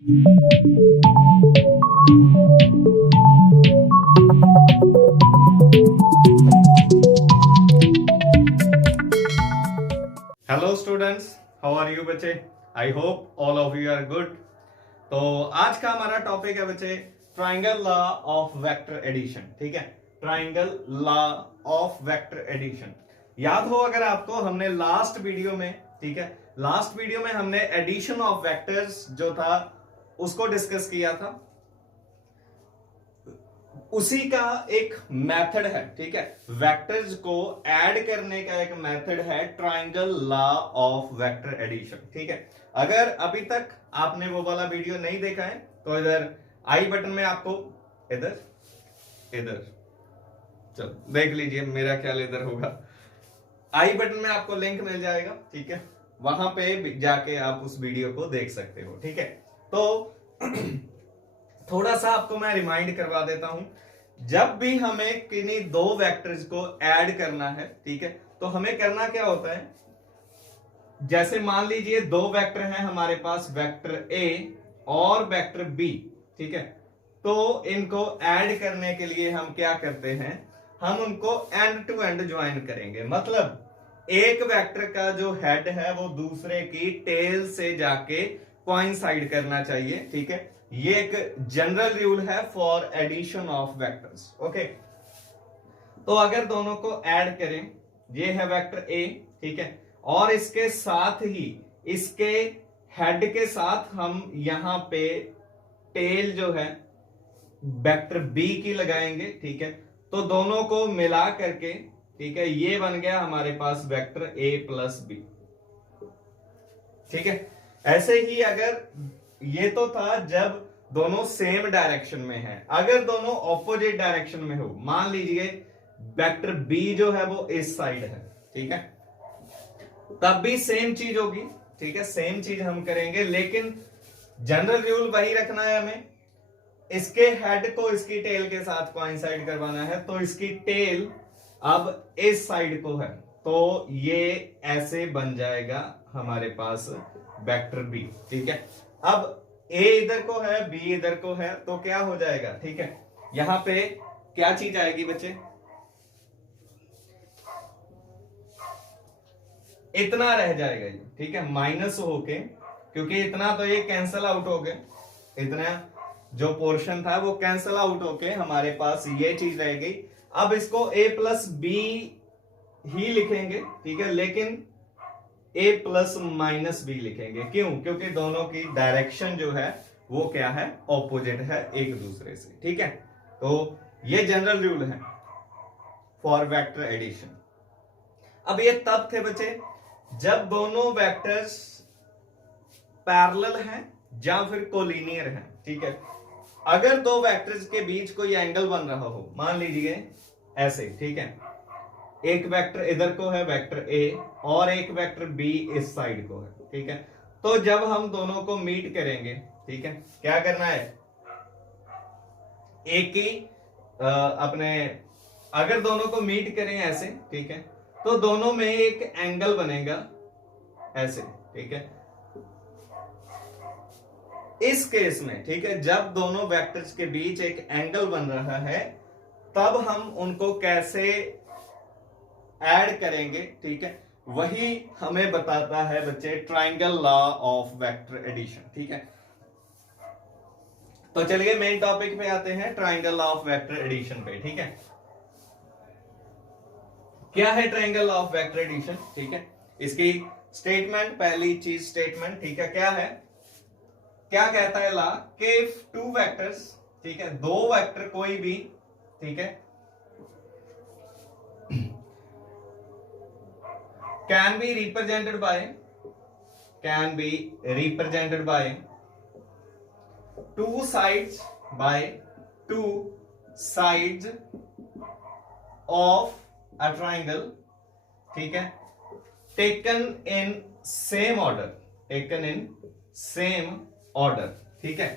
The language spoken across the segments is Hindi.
Hello students, how are you बच्चे? I hope all of you are good. तो आज का हमारा टॉपिक है बच्चे triangle law of vector addition. ठीक है, triangle law of vector addition. याद हो अगर आपको, हमने लास्ट वीडियो में, ठीक है, लास्ट वीडियो में हमने एडिशन ऑफ वेक्टर्स जो था उसको डिस्कस किया था। उसी का एक मेथड है, ठीक है, वेक्टर्स को ऐड करने का एक मेथड है triangle law of vector addition. ठीक है, अगर अभी तक आपने वो वाला वीडियो नहीं देखा है तो इधर आई बटन में आपको इधर इधर चलो देख लीजिए, मेरा ख्याल इधर होगा, आई बटन में आपको लिंक मिल जाएगा। ठीक है, वहां पे जाके आप उस वीडियो को देख सकते हो। ठीक है, तो थोड़ा सा आपको मैं रिमाइंड करवा देता हूं। जब भी हमें किन्हीं दो वेक्टर्स को ऐड करना है, ठीक है, तो हमें करना क्या होता है, जैसे मान लीजिए दो वेक्टर हैं हमारे पास, वेक्टर ए और वेक्टर बी। ठीक है, तो इनको ऐड करने के लिए हम क्या करते हैं, हम उनको एंड टू एंड ज्वाइन करेंगे। मतलब एक वेक्टर का जो हेड है वो दूसरे की टेल से जाके कोइंसाइड करना चाहिए। ठीक है, ये एक जनरल रूल है for addition of vectors. Okay, तो अगर दोनों को ऐड करें, ये है वेक्टर ए, ठीक है, और इसके साथ ही इसके हेड के साथ हम यहां पे टेल जो है वेक्टर बी की लगाएंगे। ठीक है, तो दोनों को मिला करके, ठीक है, ये बन गया हमारे पास वेक्टर ए प्लस बी। ठीक है, ऐसे ही अगर ये तो था जब दोनों सेम डायरेक्शन में है, अगर दोनों ऑपोजिट डायरेक्शन में हो, मान लीजिए वेक्टर बी जो है वो इस साइड है, ठीक है, तब भी सेम चीज होगी। ठीक है, सेम चीज हम करेंगे, लेकिन जनरल रूल वही रखना है हमें, इसके हेड को इसकी टेल के साथ कोइंसाइड करवाना है। तो इसकी टेल अब इस साइड को है, तो ये ऐसे बन जाएगा हमारे पास वेक्टर बी। ठीक है, अब ए इधर को है, बी इधर को है, तो क्या हो जाएगा, ठीक है, यहां पे क्या चीज आएगी बच्चे, इतना रह जाएगा ये। ठीक है, माइनस होके, क्योंकि इतना तो ये कैंसल आउट हो गए, इतना जो पोर्शन था वो कैंसल आउट होके हमारे पास ये चीज रह गई। अब इसको ए प्लस बी ही लिखेंगे, ठीक है, लेकिन ए प्लस माइनस बी लिखेंगे। क्यों? क्योंकि दोनों की डायरेक्शन जो है वो क्या है, ऑपोजिट है एक दूसरे से। ठीक है, तो ये जनरल रूल है फॉर वेक्टर एडिशन। अब ये तब थे बच्चे जब दोनों वेक्टर्स पैरेलल हैं या फिर कोलिनियर हैं। ठीक है, अगर दो वेक्टर्स के बीच कोई एंगल बन रहा हो, मान लीजिए ऐसे, ठीक है, एक वेक्टर इधर को है वेक्टर ए और एक वेक्टर बी इस साइड को है। ठीक है, तो जब हम दोनों को मीट करेंगे, ठीक है, क्या करना है, एक ही अपने अगर दोनों को मीट करें ऐसे, ठीक है, तो दोनों में एक एंगल बनेगा ऐसे। ठीक है, इस केस में, ठीक है, जब दोनों वेक्टर्स के बीच एक एंगल बन रहा है तब हम उनको कैसे ऐड करेंगे, ठीक है, वही हमें बताता है बच्चे triangle law of vector addition. ठीक है, तो चलिए मेन टॉपिक पे आते हैं, triangle law of vector addition पे। ठीक है, क्या है triangle law of vector addition? ठीक है, इसकी स्टेटमेंट, पहली चीज स्टेटमेंट, ठीक है, क्या है, क्या कहता है लॉ कि इफ टू वेक्टर्स, ठीक है, दो वेक्टर कोई भी, ठीक है, can be represented by two sides of a triangle, ठीक है, taken in same order, ठीक है,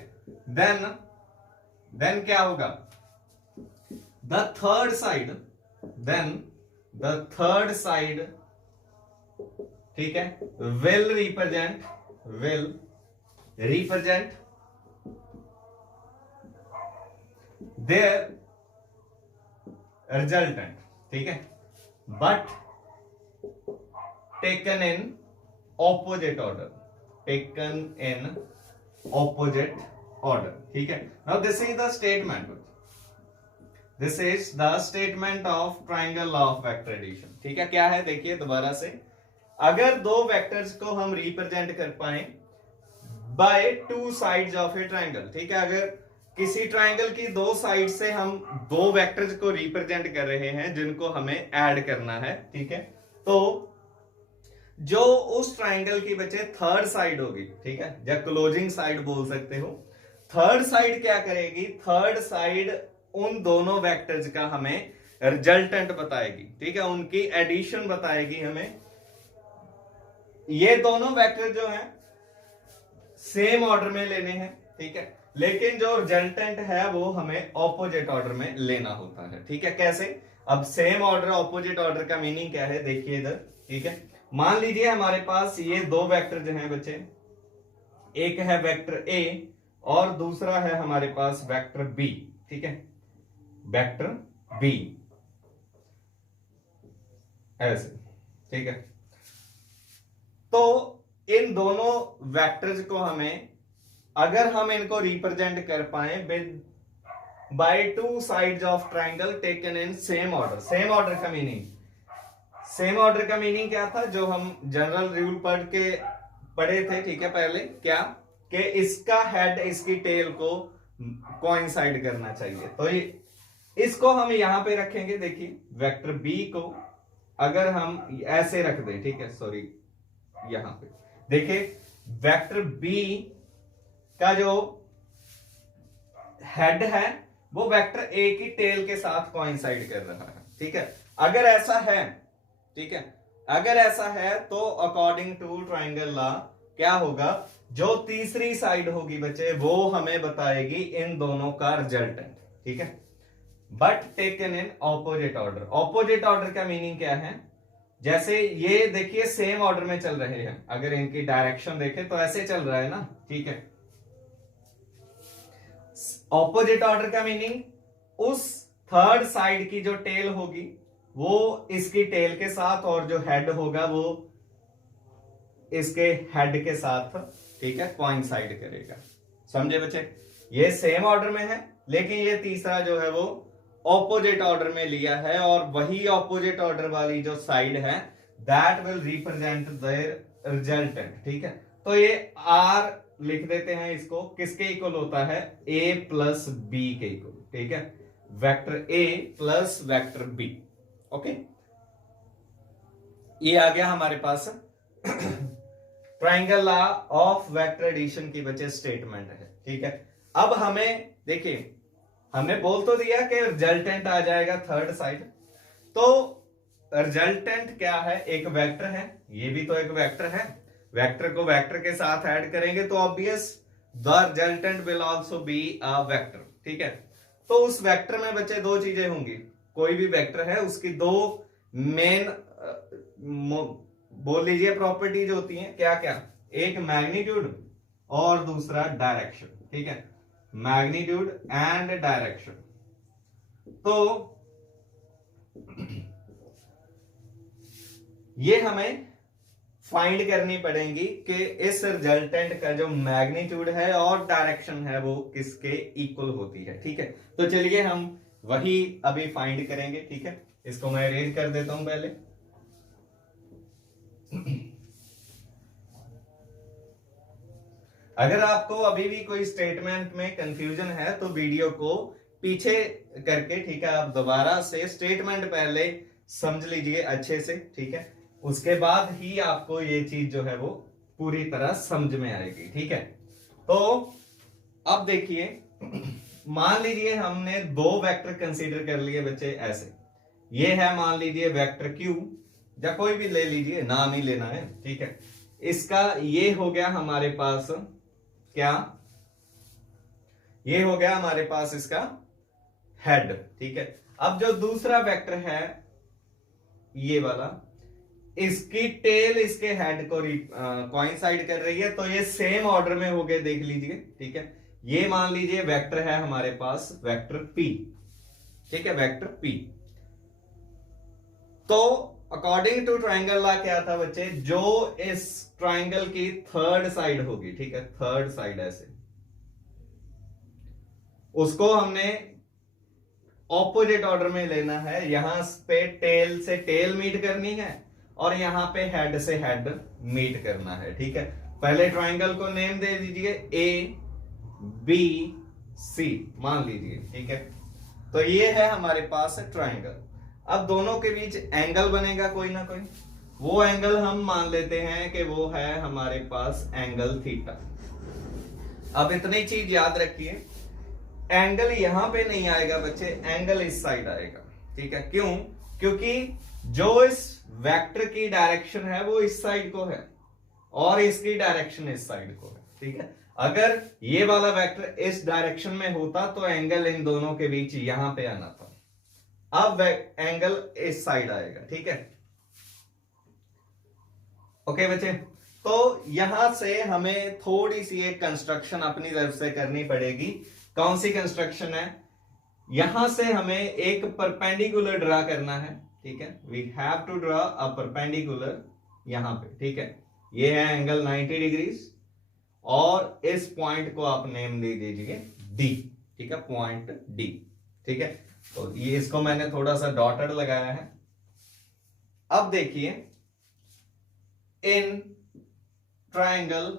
then क्या होगा, the third side, ठीक है, will represent देयर रिजल्टेंट, ठीक है, but taken in opposite order, taken in opposite order, ठीक है। Now this is the statement, this is the statement of triangle law of vector addition, ठीक है। क्या है देखिए दोबारा से, अगर दो वेक्टर्स को हम रिप्रेजेंट कर pi by two sides of A triangle, ठीक है, अगर किसी ट्राइंगल की दो साइड से हम दो वेक्टर्स को रिप्रेजेंट कर रहे हैं जिनको हमें ऐड करना है, ठीक है, तो जो उस ट्राइंगल की बचे थर्ड साइड होगी, ठीक है, या क्लोजिंग साइड बोल सकते हो, थर्ड साइड क्या करेगी, थर्ड साइड उन दोनों वेक्टर्स का हमें रिजल्टेंट बताएगी, ठीक है, उनकी एडिशन बताएगी हमें। ये दोनों वेक्टर जो हैं सेम ऑर्डर में लेने हैं, ठीक है, लेकिन जो रिजल्टेंट है वो हमें ऑपोजिट ऑर्डर में लेना होता है, ठीक है। कैसे, अब सेम ऑर्डर ऑपोजिट ऑर्डर का मीनिंग क्या है देखिए इधर, ठीक है। मान लीजिए हमारे पास ये दो वेक्टर जो हैं बच्चे, एक है वेक्टर ए और दूसरा है हमारे पास वेक्टर बी, ठीक है, वेक्टर बी ऐसे, ठीक है। तो इन दोनों वेक्टर्स को हमें, अगर हम इनको रिप्रेजेंट कर पाए with by two sides of triangle taken in same order, same order का मीनिंग, सेम ऑर्डर का मीनिंग क्या था जो हम जनरल रूल पढ़े थे, ठीक है, पहले क्या कि इसका हेड इसकी टेल को कोइंसाइड करना चाहिए, तो इसको हम यहां पे रखेंगे। देखिए वेक्टर बी को अगर हम ऐसे रख दें, ठीक है, सॉरी यहां पे देखिए वेक्टर बी का जो हेड है वो वेक्टर ए की टेल के साथ कोइंसाइड कर रहा है, ठीक है। अगर ऐसा है, ठीक है, अगर ऐसा है तो अकॉर्डिंग टू ट्राइंगल लॉ क्या होगा, जो तीसरी साइड होगी बच्चे वो हमें बताएगी इन दोनों का रिजल्टेंट, ठीक है, but taken in opposite order. Opposite order का मीनिंग क्या है, जैसे ये देखिए सेम ऑर्डर में चल रहे हैं, अगर इनकी डायरेक्शन देखें तो ऐसे चल रहा है ना, ठीक है। ऑपोजिट ऑर्डर का मीनिंग उस थर्ड साइड की जो टेल होगी वो इसकी टेल के साथ और जो हेड होगा वो इसके हेड के साथ, ठीक है, कोइंसाइड करेगा। समझे बच्चे, ये सेम ऑर्डर में है लेकिन ये तीसरा जो है वो ऑपोजिट ऑर्डर में लिया है, और वही ऑपोजिट ऑर्डर वाली जो साइड है that will represent their resultant, ठीक है। तो ये आर लिख देते हैं, इसको किसके इक्वल होता है, ए प्लस बी के इक्वल, ठीक है, vector A plus vector B, okay. ये आ गया हमारे पास triangle law of vector addition की वजह स्टेटमेंट है, ठीक है। अब हमें देखिए, हमने बोल तो दिया कि रिजल्टेंट आ जाएगा थर्ड साइड, तो रिजल्टेंट क्या है, एक वेक्टर है, ये भी तो एक वेक्टर है, वेक्टर को वेक्टर के साथ ऐड करेंगे तो obvious the resultant will also be a vector, ठीक है। तो उस वेक्टर में बच्चे दो चीजें होंगी, कोई भी वेक्टर है उसकी दो मेन बोल लीजिए प्रॉपर्टीज होती हैं, क्या क्या, एक मैग्नीट्यूड और दूसरा डायरेक्शन, ठीक है, मैग्नीट्यूड एंड डायरेक्शन। तो ये हमें फाइंड करनी पड़ेगी कि इस रिजल्टेंट का जो मैग्नीट्यूड है और डायरेक्शन है वो किसके इक्वल होती है, ठीक है। तो चलिए हम वही अभी फाइंड करेंगे, ठीक है। इसको मैं अरेंज कर देता हूं पहले। अगर आपको अभी भी कोई स्टेटमेंट में कंफ्यूजन है तो वीडियो को पीछे करके, ठीक है, आप दोबारा से स्टेटमेंट पहले समझ लीजिए अच्छे से, ठीक है, उसके बाद ही आपको ये चीज जो है वो पूरी तरह समझ में आएगी, ठीक है। तो अब देखिए, मान लीजिए हमने दो वेक्टर कंसीडर कर लिए बच्चे ऐसे, ये है मान लीजिए वेक्टर क्यू, या कोई भी ले लीजिए, नाम ही लेना है, ठीक है। इसका ये हो गया हमारे पास क्या, ये हो गया हमारे पास इसका हेड, ठीक है। अब जो दूसरा वेक्टर है ये वाला, इसकी टेल इसके हेड को कोइंसाइड कर रही है, तो ये सेम ऑर्डर में हो गए, देख लीजिए, ठीक है। ये मान लीजिए वेक्टर है हमारे पास, वेक्टर P, ठीक है, वेक्टर P। तो अकॉर्डिंग टू ट्राइंगल लॉ क्या था बच्चे, जो इस ट्राइंगल की थर्ड साइड होगी, ठीक है, थर्ड साइड ऐसे, उसको हमने ऑपोजिट ऑर्डर में लेना है। यहां पे टेल से टेल मीट करनी है और यहां पे हेड से हेड मीट करना है, ठीक है। पहले ट्राइंगल को नेम दे दीजिए ABC मान लीजिए, ठीक है। तो ये है हमारे पास ट्राइंगल। अब दोनों के बीच एंगल बनेगा कोई ना कोई, वो एंगल हम मान लेते हैं कि वो है हमारे पास एंगल थीटा। अब इतनी चीज याद रखिए, एंगल यहां पे नहीं आएगा बच्चे, एंगल इस साइड आएगा, ठीक है। क्यों? क्योंकि जो इस वेक्टर की डायरेक्शन है वो इस साइड को है और इसकी डायरेक्शन इस साइड को है, ठीक है। अगर ये वाला वेक्टर इस डायरेक्शन में होता तो एंगल इन दोनों के बीच यहां पे आना था, अब एंगल इस साइड आएगा, ठीक है। ओके बच्चे, तो यहां से हमें थोड़ी सी एक कंस्ट्रक्शन अपनी तरफ से करनी पड़ेगी। कौन सी कंस्ट्रक्शन है? यहां से हमें एक परपेंडिकुलर ड्रा करना है, ठीक है। We have to draw a perpendicular यहां पे, ठीक है। ये है एंगल 90 डिग्रीज और इस पॉइंट को आप नेम दे दीजिए डी, ठीक है, पॉइंट डी, ठीक है। तो ये इसको मैंने थोड़ा सा डॉटेड लगाया है। अब देखिए, इन ट्राइंगल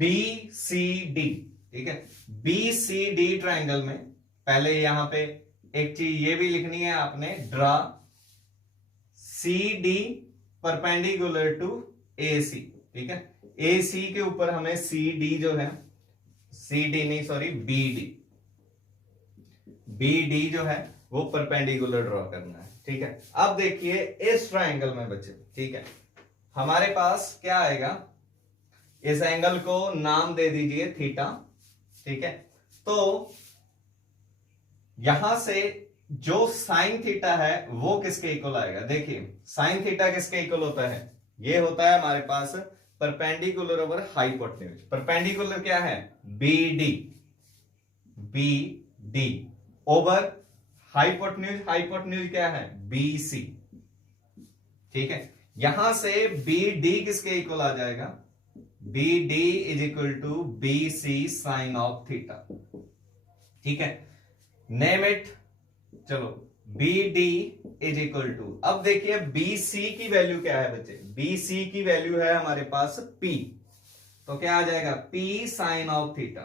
BCD, ठीक है, BCD ट्राइंगल में पहले यहां पे एक चीज ये भी लिखनी है आपने, draw CD perpendicular to AC, ठीक है। AC के ऊपर हमें CD जो है, CD नहीं सॉरी BD जो है वो परपेंडिकुलर ड्रॉ करना है, ठीक है। अब देखिए इस ट्राइंगल में बच्चे, ठीक है, हमारे पास क्या आएगा, इस एंगल को नाम दे दीजिए थीटा, ठीक है। तो यहां से जो साइन थीटा है वो किसके इक्वल आएगा? देखिए साइन थीटा किसके इक्वल होता है? ये होता है हमारे पास परपेंडिकुलर ओवर हाइपोटेन्यूज। परपेंडिकुलर क्या है? BD ओवर हाइपोटेन्यूज, हाइपोटेन्यूज क्या है? BC, ठीक है। यहां से BD किसके इक्वल आ जाएगा? BD is equal to BC sine of theta, ठीक है। नेम इट, चलो BD इज इक्वल टू, अब देखिए BC की वैल्यू क्या है बच्चे? BC की वैल्यू है हमारे पास P, तो क्या आ जाएगा? P साइन ऑफ थीटा,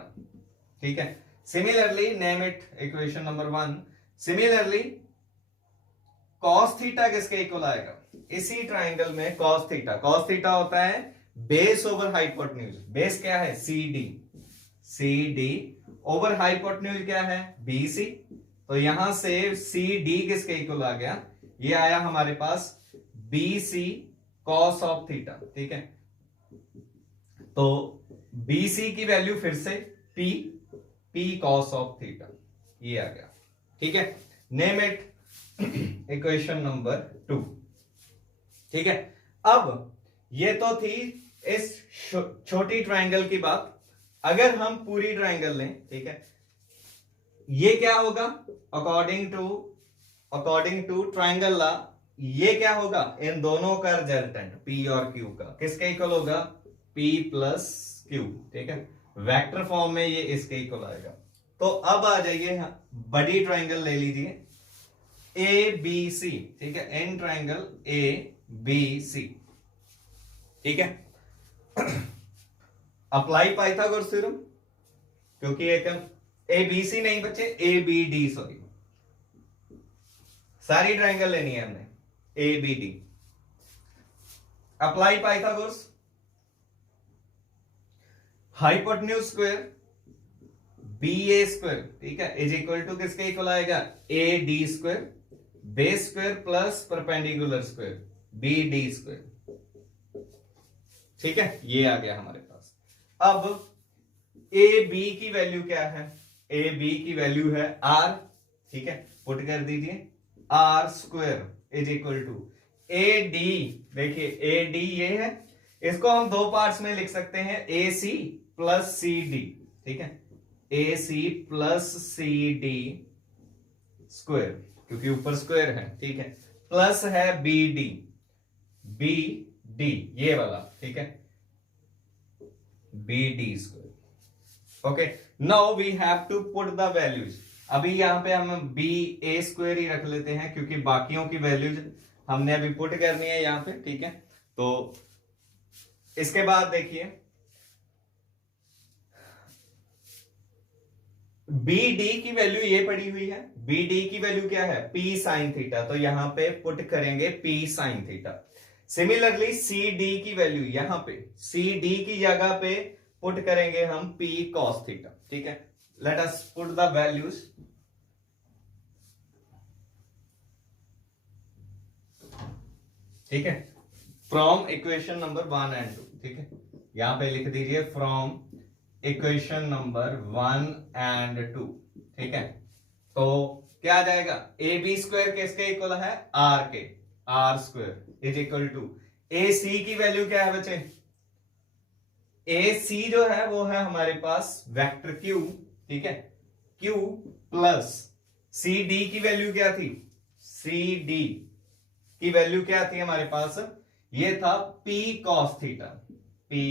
ठीक है। Similarly name it equation number 1। Similarly cos theta किसके इक्वल आएगा? इसी ट्राइंगल में cos थीटा होता है बेस ओवर हाइपोटेन्यूज। बेस क्या है? CD ओवर हाइपोटेन्यूज क्या है? BC। तो यहां से CD किसके इक्वल आ गया? ये आया हमारे पास BC cos ऑफ थीटा, ठीक है। तो BC की वैल्यू फिर से P cos ऑफ थीटा, ये आ गया, ठीक है। नेम इट इक्वेशन नंबर 2, ठीक है। अब ये तो थी इस छोटी ट्राइंगल की बात। अगर हम पूरी ट्राइंगल लें, ठीक है, ये क्या होगा? अकॉर्डिंग टू ट्राइंगल लॉ ये क्या होगा? इन दोनों का रिजल्टेंट P और Q का किसके इक्वल होगा? P प्लस Q, ठीक है। वेक्टर फॉर्म में ये इसके इक्वल आएगा। तो अब आ जाइए, बड़ी ट्राइंगल ले लीजिए ABC, ठीक है, इन ट्राइंगल ABC, ठीक है। अप्लाई पाइथागोरस थ्योरम, क्योंकि एक ABC नहीं बच्चे, ABD, सॉरी, सारी ट्राइंगल लेनी है हमने, ABD। Apply Pythagoras, hypotenuse square BA square, ठीक है, इज इक्वल टू किसके इक्वल आएगा? AD square, base square plus perpendicular square BD square, ठीक है। ये आ गया हमारे पास। अब AB की वैल्यू क्या है? AB की वैल्यू है R, ठीक है, पुट कर दीजिए R square is equal to AD। देखिए AD ये है, इसको हम दो पार्ट्स में लिख सकते हैं, AC प्लस CD, ठीक है, A C plus C D square, क्योंकि ऊपर स्क्वायर है, ठीक है, प्लस है बी डी, बी डी ये वाला, ठीक है, B D square. Okay, now we have to put the values. अभी यहां पे हम बी ए स्क्वायर ही रख लेते हैं, क्योंकि बाकियों की वैल्यूज हमने अभी पुट करनी है यहां पे, ठीक है। तो इसके बाद देखिए बी डी की वैल्यू ये पड़ी हुई है, बी डी की वैल्यू क्या है, पी साइन थीटा, तो यहां पे पुट करेंगे P sine theta. Similarly C D की वैल्यू यहां पे सी डी की जगह पे पुट करेंगे हम पी कॉस थीटा, ठीक है। Let us put the values. ठीक है, फ्रॉम इक्वेशन नंबर 1 एंड 2, ठीक है, यहां पे लिख दीजिए फ्रॉम इक्वेशन नंबर 1 एंड 2, ठीक है। तो क्या आ जाएगा, ए बी स्क्वायर किसके इक्वल है, R K, R square is equal to A C की वैल्यू क्या है बच्चे, ए सी जो है वो है हमारे पास वेक्टर क्यू, ठीक है, क्यू प्लस सी डी की वैल्यू क्या थी, सी डी की वैल्यू क्या थी हमारे पास, ये था P cos theta, P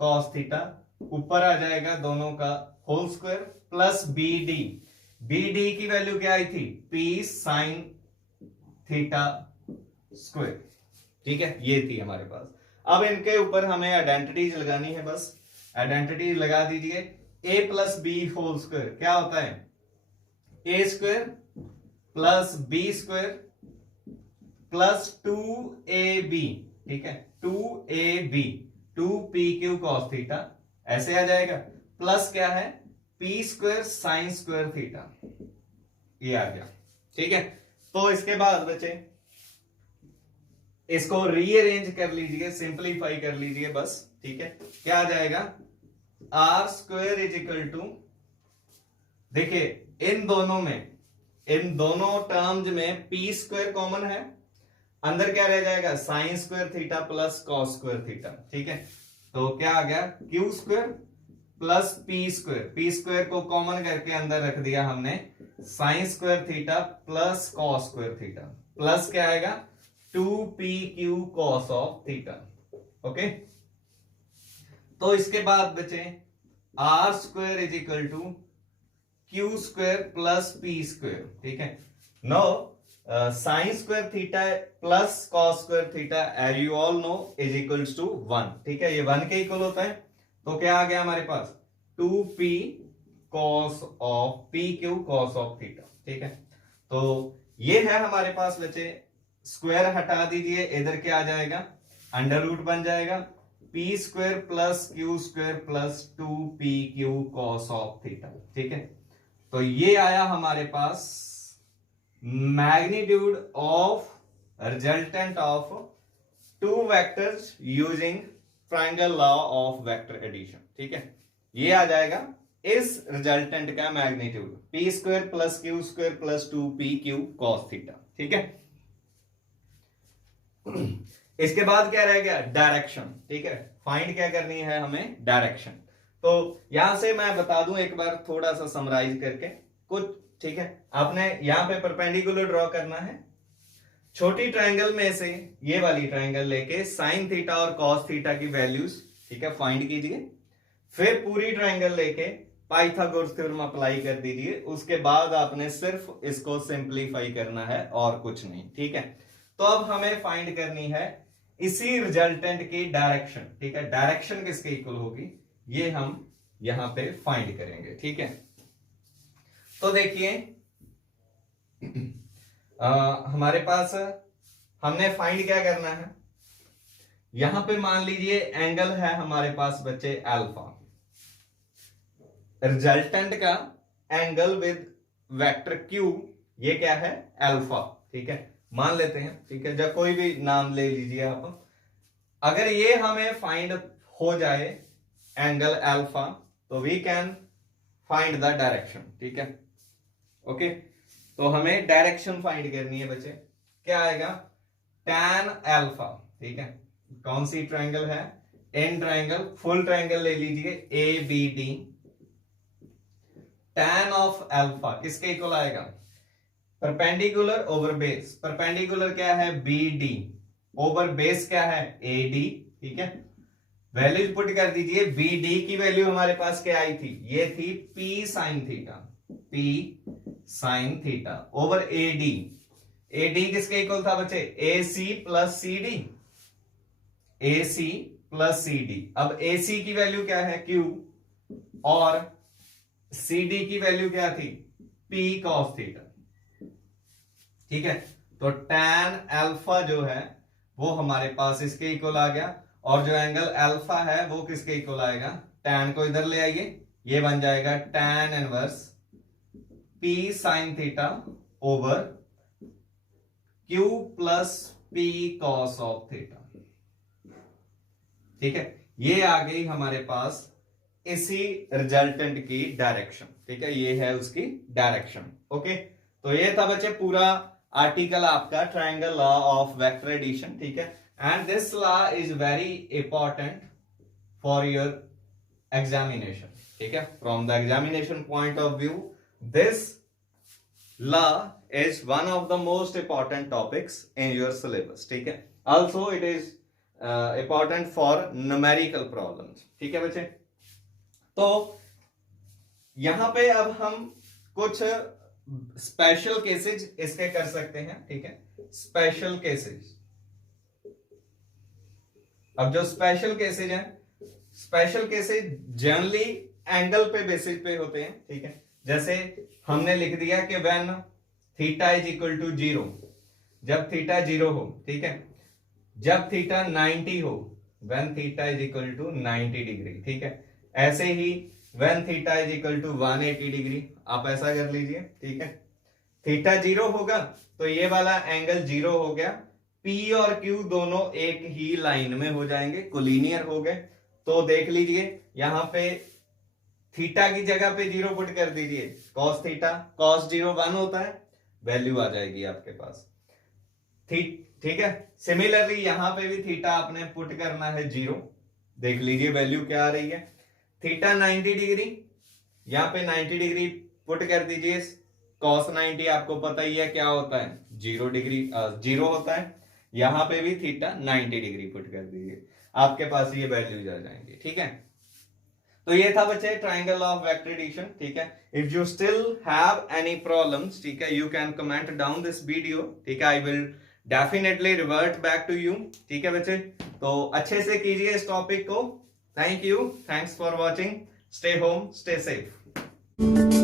cos theta, ऊपर आ जाएगा दोनों का whole square plus B D, B D की वैल्यू क्या आई थी, पी साइन थीटा स्क्वायर, ठीक है, ये थी हमारे पास। अब इनके ऊपर हमें आइडेंटिटीज लगानी है, बस आइडेंटिटीज लगा दीजिए। A plus B whole square क्या होता है, A square plus B square plus 2ab, ठीक है, 2ab 2pq cos थीटा, ऐसे आ जाएगा, प्लस क्या है, p square sine square theta, ये आ गया, ठीक है। तो इसके बाद बचे इसको रीअरेंज कर लीजिए, सिंपलीफाई कर लीजिए बस, ठीक है, क्या आ जाएगा, R square is equal to, देखिए इन दोनों में, इन दोनों टर्म्स में p स्क्वायर कॉमन है, अंदर क्या रह जाएगा, sign square theta plus cos square theta, ठीक है। तो क्या आ गया, Q square plus P square, P square को कॉमन करके अंदर रख दिया हमने, sign square theta plus cos square theta, plus क्या आएगा, 2pq cos of theta, okay. तो इसके बाद बचे R square is equal to Q square plus P square, ठीक है। No sine square theta plus cos square theta as you all know is equals to 1, ठीक है, ये 1 के इक्वल होता है। तो क्या आ गया हमारे पास, 2p cos of pq cos of theta, ठीक है। तो ये है हमारे पास बचे, स्क्वायर हटा दीजिए, इधर क्या आ जाएगा, अंडर रूट बन जाएगा, p square plus Q square plus 2pq cos of theta, ठीक है। तो ये आया हमारे पास magnitude of resultant of two vectors using triangle law of vector addition, ठीक है, ये आ जाएगा इस रिजल्टेंट का magnitude, p square plus Q square plus 2pq cos theta, ठीक है। इसके बाद क्या रह गया, डायरेक्शन, ठीक है, फाइंड क्या करनी है हमें, डायरेक्शन। तो यहां से मैं बता दूं एक बार थोड़ा सा समराइज करके कुछ, ठीक है। आपने यहां पे परपेंडिकुलर ड्रॉ करना है, छोटी ट्रायंगल में से ये वाली ट्रायंगल लेके साइन थीटा और कॉस थीटा की वैल्यूज, ठीक है, फाइंड कीजिए, फिर पूरी ट्रायंगल लेके पाइथागोरस थ्योरम अप्लाई कर दीजिए, उसके बाद आपने सिर्फ इसको सिंपलीफाई करना है और कुछ नहीं, ठीक है। तो अब हमें फाइंड करनी है इसी रिजल्टेंट की डायरेक्शन, ठीक है, डायरेक्शन किसके इक्वल होगी, ये हम यहां पे फाइंड करेंगे, ठीक है। तो देखिए हमारे पास हमने फाइंड क्या करना है, यहां पे मान लीजिए एंगल है हमारे पास बच्चे अल्फा, रिजल्टेंट का एंगल विद वेक्टर क्यू ये क्या है, अल्फा, ठीक है, मान लेते हैं, ठीक है, जब कोई भी नाम ले लीजिए आप। अगर ये हमें फाइंड हो जाए एंगल अल्फा, तो we can find the direction, ठीक है, ओके। तो हमें डायरेक्शन फाइंड करनी है बच्चे, क्या आएगा, tan अल्फा, ठीक है, कौन सी ट्रायंगल है, एन ट्रायंगल, फुल ट्रायंगल ले लीजिए A B D, tan of alpha किसके इक्वल आएगा, परपेंडिकुलर ओवर बेस, परपेंडिकुलर क्या है BD, ओवर बेस क्या है AD, ठीक है। वैल्यूज पुट कर दीजिए, BD की वैल्यू हमारे पास क्या आई थी, ये थी P sin theta, P sin theta over AD, AD किसके इक्वल था बच्चे, AC plus CD, AC plus CD। अब AC की वैल्यू क्या है Q और CD की वैल्यू क्या थी P cos थीटा, ठीक है। तो tan अल्फा जो है वो हमारे पास इसके इक्वल आ गया, और जो एंगल अल्फा है वो किसके इक्वल आएगा, tan को इधर ले आइए, ये बन जाएगा tan inverse P sin theta over Q plus P cos of theta, ठीक है। ये आ गई हमारे पास इसी रिजल्टेंट की डायरेक्शन, ठीक है, ये है उसकी डायरेक्शन। ओके, तो ये था बच्चे पूरा आर्टिकल आपका triangle law of vector addition, ठीक है। And this law is very important for your examination, ठीक है। From the examination point of view this law is one of the most important topics in your syllabus, ठीक है। Also it is important for numerical problems, ठीक है बच्चे। तो यहां पे अब हम कुछ स्पेशल केसेस इसके कर सकते हैं, ठीक है, स्पेशल केसेस। अब जो स्पेशल केसेस हैं, स्पेशल केसेस जनरली एंगल पे बेसिस पे होते हैं, ठीक है। जैसे हमने लिख दिया कि when theta is equal to 0, जब थीटा 0 हो, ठीक है, जब थीटा 90 हो, when theta is equal to 90 degree, ठीक है। ऐसे ही when theta is equal to 180 degree, आप ऐसा कर लीजिए, ठीक है। थीटा 0 होगा तो ये वाला एंगल 0 हो गया, P और Q दोनों एक ही लाइन में हो जाएंगे, कोलिनियर हो गए। तो देख लीजिए यहां पे थीटा की जगह पे 0 पुट कर दीजिए, cos थीटा, cos 0 1 होता है, वैल्यू आ जाएगी आपके पास, ठीक है। सिमिलरली यहां पे भी थीटा आपने पुट करना है 0, देख लीजिए वैल्यू क्या आ रही है, थीटा 90 डिग्री, यहां पे 90 डिग्री पुट कर दीजिए, cos 90 आपको पता ही है क्या होता है, 0 डिग्री 0 होता है, यहां पे भी थीटा 90 डिग्री पुट कर दीजिए, आपके पास ये वैल्यूज आ जाएंगे, ठीक है। तो ये था बच्चे ट्रायंगल ऑफ वेक्टर एडिशन, ठीक है। If you still have any problems, ठीक है, you can comment down this video, ठीक है, I will definitely revert back to you, ठीक है बच्चे। तो अच्छे से कीजिए इस टॉपिक को। Thank you, thanks for watching, stay home, stay safe.